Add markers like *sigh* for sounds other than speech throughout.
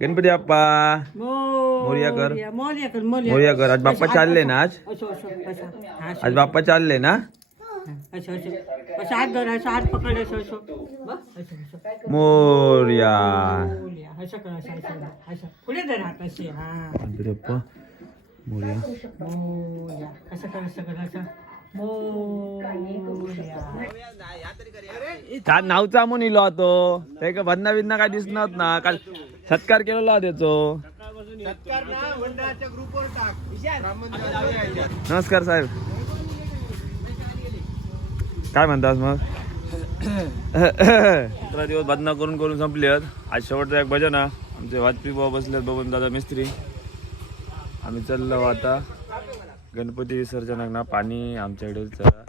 गणपती बाप्पा मोरया कर. मोरया कर. आज बाप्पा चालले ना आज? हा. आज बाप्पा चालले ना हात हात मोरया हात हा गणपती बाप्पा नावचा म्हणून इलो तो ते का भदना बिदना काय दिसणार ना काल सत्कार केलेला त्याचो नमस्कार साहेब. काय म्हणतास मग? *coughs* अठरा दिवस भदना करून करून संपली आहेत. आज शेवटचा एक भजन हा. आमचे वाजपेयी बाबा बसलेत बबन दादा मिस्त्री. आम्ही चाललो आता गणपती विसर्जनाक ना पाणी आमच्याकडे जरा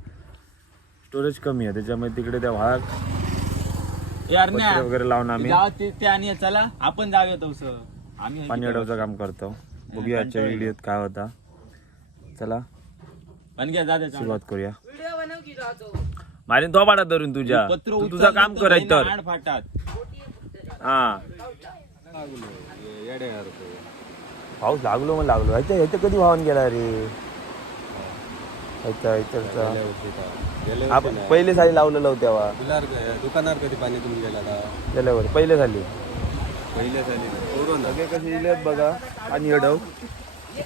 स्टोरेज कमी आहे. त्याच्यामुळे तिकडे त्या वाहक यार पत्रे वगैरे लावून आम्ही. जाऊ ते ते आणि चला आपण जाऊया तस आम्ही पाणी अडवचं काम करतो. बघूया आजच्या व्हिडिओत काय होता. चला. पण घ्या जा सुरुवात करूया. मारीन तो पाडा धरून तुझ्या. तू तुझं काम करायचं तर फाटात. हा. पाऊस लागलो मग लागलो. ह्याच्या ह्याच्या कधी वाहून गेला रे? ह्याच्या ह्याच्या आपण पहिले साली लावलेलं होतं तेव्हा? दुकानावर कधी पाणी तुम्ही गेला गेल्यावर पहिले झाली पहिले झाली सगळे कसे इलेत बघा आणि अडव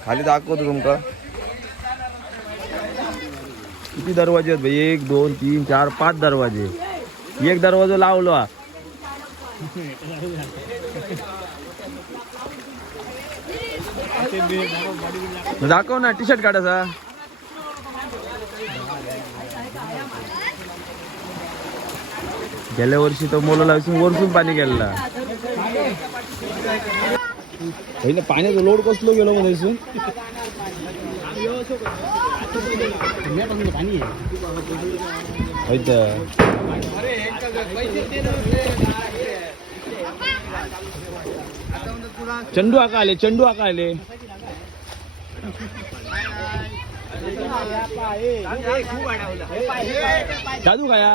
खाली दाखवतो तुमका. किती दरवाजे आहेत भाई? एक दोन तीन चार पाच दरवाजे. एक दरवाजा लावलो. हा. दाखव ना टी शर्ट काढायचा. गेल्या वर्षी तो मोलला वरसून पाणी गेलेला. पहिले पाण्याचा लोड कसलो गेलो मग थंयसून होय तर. चंडू आका आले चंडू आका आले. दादू काय या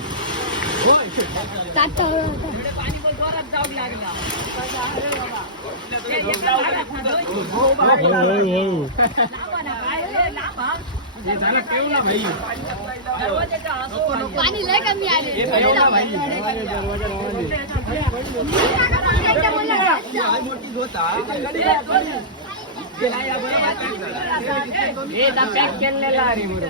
પાણી લઈ ગમી આજે એ પેક કેલેલા રે મોરે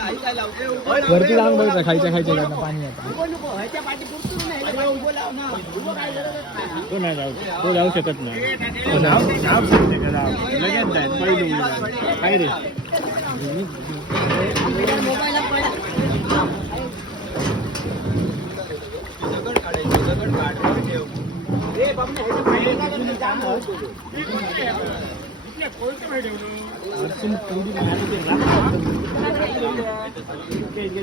वरती लावून बघायचं खायच्या खायच्या त्यांना पाणी आता. तो नाही जाऊ तो जाऊ शकत नाही. तो जाऊ लगेच पहिली काय रे? तेवढी मारली ते इतके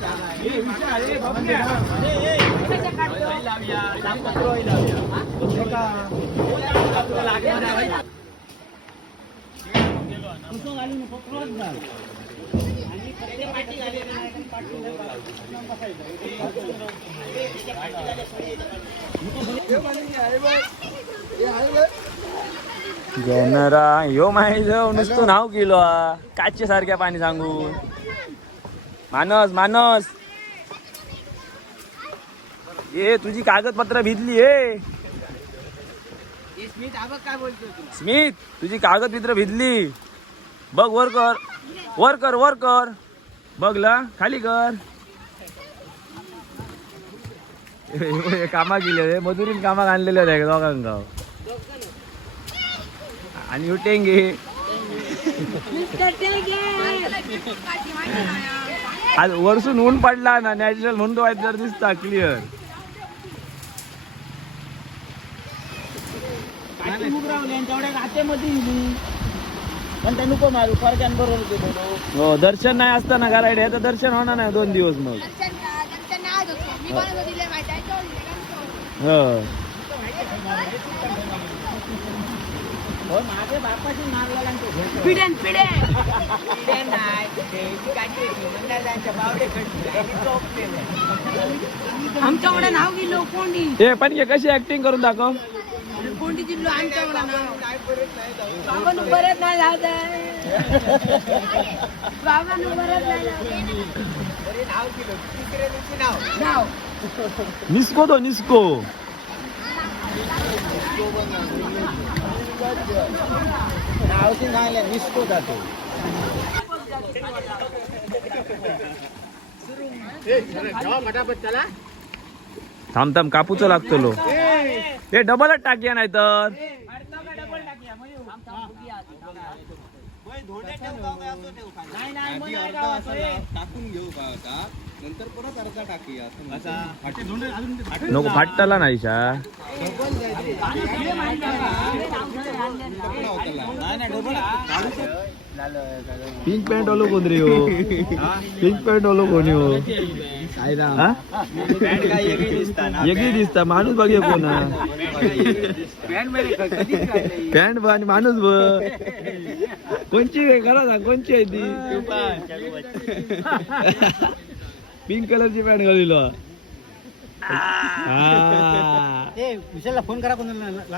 घेणारा ह्यो माहिती नुसतं नाव केलो काचे सारख्या पाणी सांगून. मानस मानस. ए तुझी कागदपत्र भिजली ए. स्मित तुझी कागदपत्र भिजली. बघ वर कर. वर कर वर कर. बघ ला खाली कर. हे कामा केले मजुरीन कामाक आणलेले आहे दोघांका आणि उठेंगे आज वरसून ऊन पडला ना नॅचरल म्हणतो आहे जर दिसता क्लिअर पण ते नको मारू बोलू. हो दर्शन नाही असताना घराडे तर दर्शन होणार नाही दोन दिवस मग. हो. हो. बापाची. पिढ्यान नाही, ते बावडे टोपलेलं. आमच्याकडे नाव गेलो कोंडी ते पण हे कशी ऍक्टिंग करून दाखव. कोंडी जिल्लो आमच्याकडे नाव बाबांनु परत नाही जात बाबांनु परत नाही नाव निस्को तो निस्को. निसको जातो. थांब थांब कापूच लागतो लो. ते डबलच टाकिया नाही तर नको फाटला नाही शा पिंक पॅन्ट वालो कोण रे हो। पिंक पॅन्ट वालो कोणी हो। हा? वेगळी दिसता माणूस बघे कोण पॅन्ट आणि माणूस बघ कोणची आहे खरा सांग कोणची आहे ती पिंक कलरची पॅन्ट घालिलो हा विशालला फोन करा कोणाला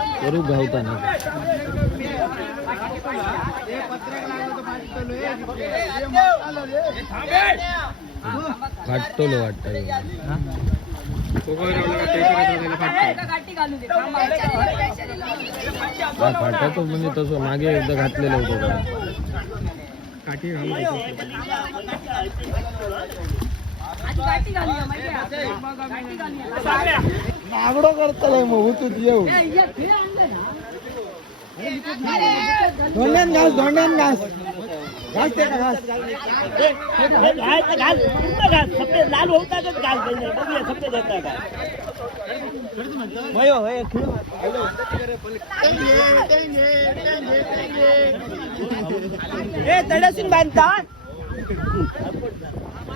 स्वरूप गावताना. फाटतोलो वाटतं फाटतो म्हणजे तसं मागे एकदा घातलेलं होतं. का नागडो करतलंय मग उतूत येऊ. धोंड्यान घास धोंड्यान घास. लाल होताच घाल बघूया सफेद येतात का? मयो हे ए तडसून बांधतात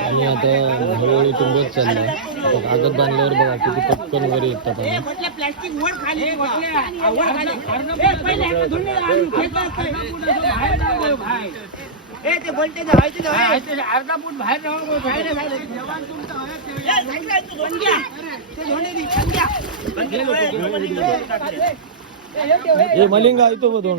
आणि आता हळूहळू तुंबत चाललंय. कागद बांधल्यावर बघा किती पटकन वर येतात आणि. अर्धा फूट बाहेर जाऊन बाहेर ए मलिंगा येतो बघ दोन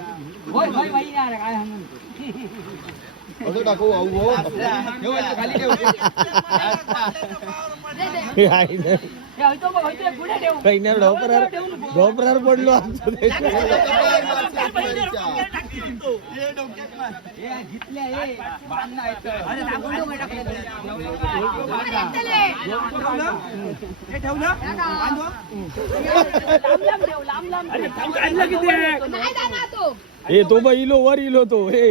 હોય હોય ભાઈ ના કાય હમ ઓલો ડાકો પડલો तो हे तो बा इलो वर इलो तो हे.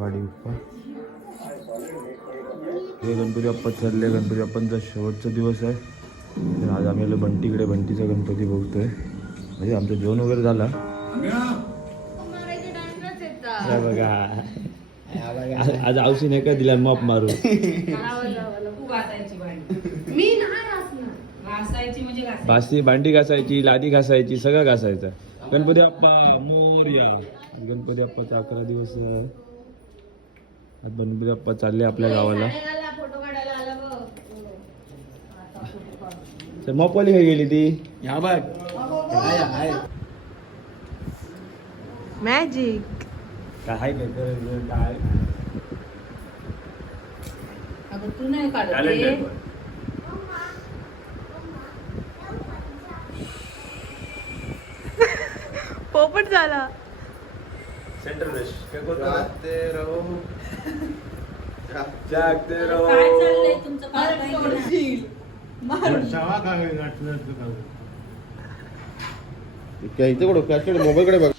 वाडी हे गणपती बाप्पा चालले गणपती बाप्पांचा शेवटचा दिवस आहे. आज आम्ही आलो बंटीकडे. बंटीचा गणपती बघतोय. म्हणजे आमचं जेवण वगैरे झाला. बघा. आज- आज औषध नाही का दिला मॉप मारून? मी नाही असणार बासी भांडी घासायची लादी घासायची सगळं घासायचं. गणपती बाप्पा मोरया. गणपती बाप्पाचा अकरा दिवस गणपती बाप्पा चालले आपल्या गावाला फोटो काढायला आला बघ तर मॉपवाली काय गेली ती? या बघ मॅजिक काय काय करायचं, काय? अगं तू नाही Calendar. *laughs* पोपट झाला. सेंट्रल वेश काय करतो *laughs* जागते रहो. काय चाललंय तुमचं? काय नाही? मोबाईल कडे बघ.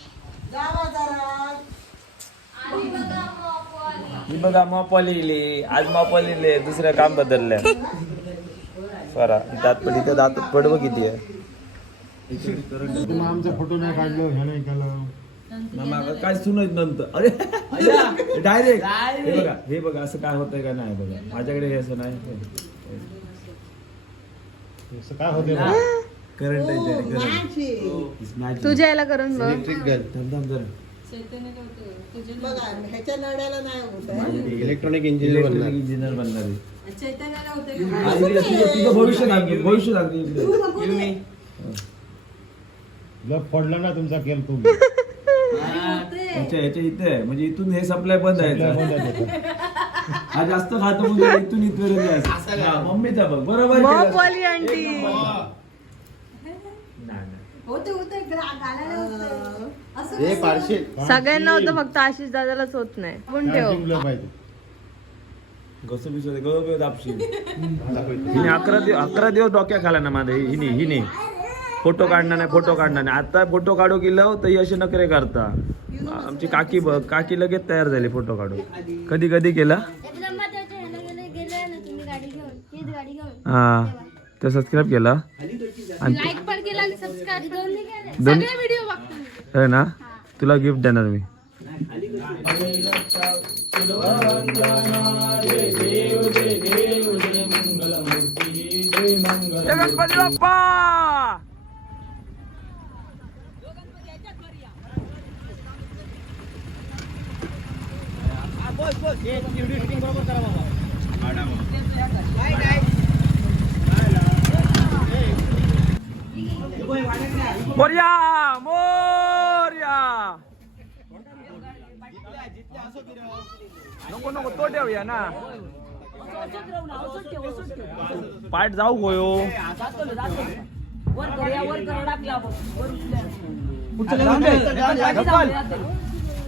ही बघा मॉपवाली इली. आज मॉपवाली इले. दुसरं काम बदललंय स्वरा दात पड इथं दात पड बघ किती आहे. आमचा फोटो नाही काढलो ह्या नाही केलं. मामा काय सुनत नंतर? अरे डायरेक्ट हे बघा हे बघा असं काय होतंय का नाही बघा? माझ्याकडे हे असं नाही. असं काय होते करंट आहे करंट तुझ्या याला करून बघ. इलेक्ट्रॉनिक इंजिनियर बनणार. इंजिनियर बनणार आहे. आणि तुझं- तुझं- तुझं भविष्य भविष्य इकडे. फोडला ना तुमचा केल तुम्ही. ह्याच्या ह्याच्या इथे आहे. म्हणजे इथून हे सप्लाय बंद आहे हा जास्त खातो म्हणजे इथून इथपर्यंत मम्मीचा बघ बरोबर केलं. आंटी. नाही, नाही. हे पारशे सगळ्यांना होतं फक्त आशिष दादालाच होत नाही. पण ठेव. जिंकलं पाहिजे. घसं बिसं दे, गळं बिळं दाबशील. हिने अकरा दिवस अकरा दिवस डोक्या खाला ना माझे हिने हिने. फोटो काढणार नाही फोटो काढणार नाही. आता फोटो काढू गेलो तर ही असे नखरे करता. आमची काकी बघ काकी लगेच तयार झाली फोटो काढू कधी कधी केला? हा तर सबस्क्राईब केला? व्हिडिओ बघतो है ना? तुला गिफ्ट देणार मी. गणपती बाप्पा! मोर्या मोर्या. नको नको तो ठेवूया ना. पाठ जाऊ गोयो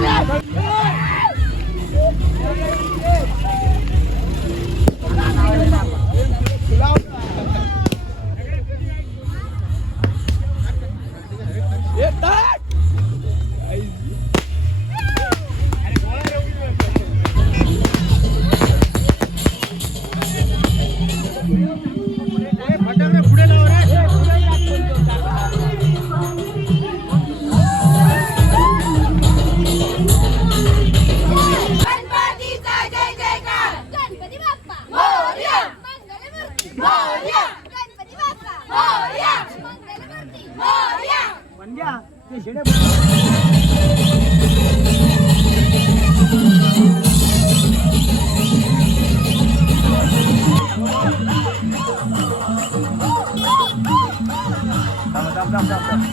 गणपतीचा मोरया दीदी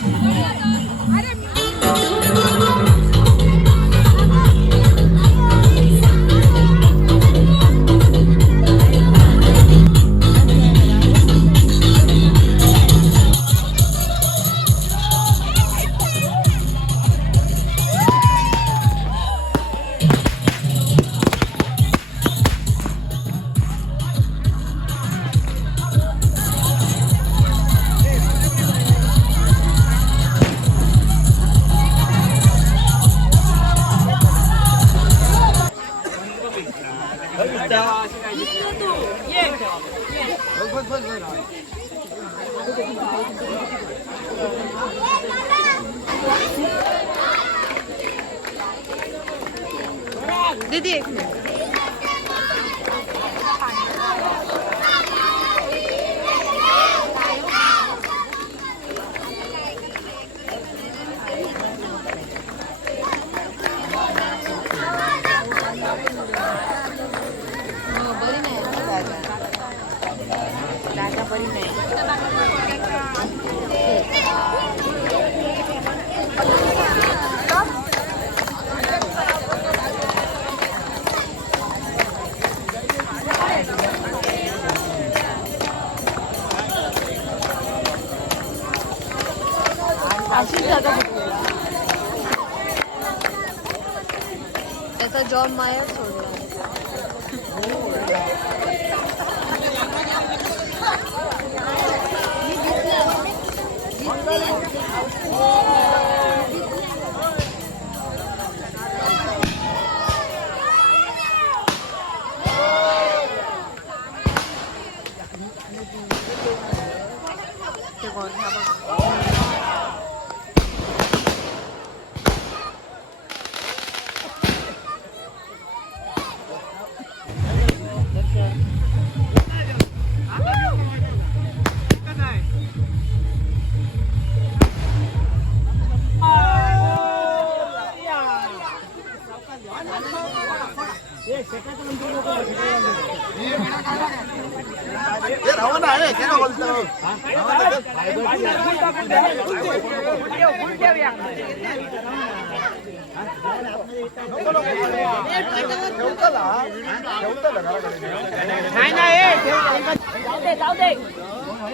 नाही नाही जाऊ दे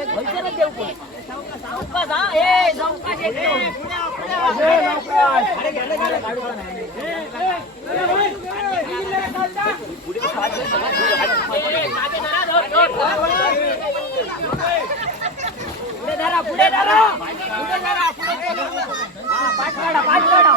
पैसे देऊ पुढे ધરા પુડે ધરો પુડે ધરા પુડે હા પાંચ વાડા પાંચ વાડા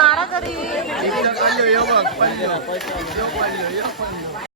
मारा तरी.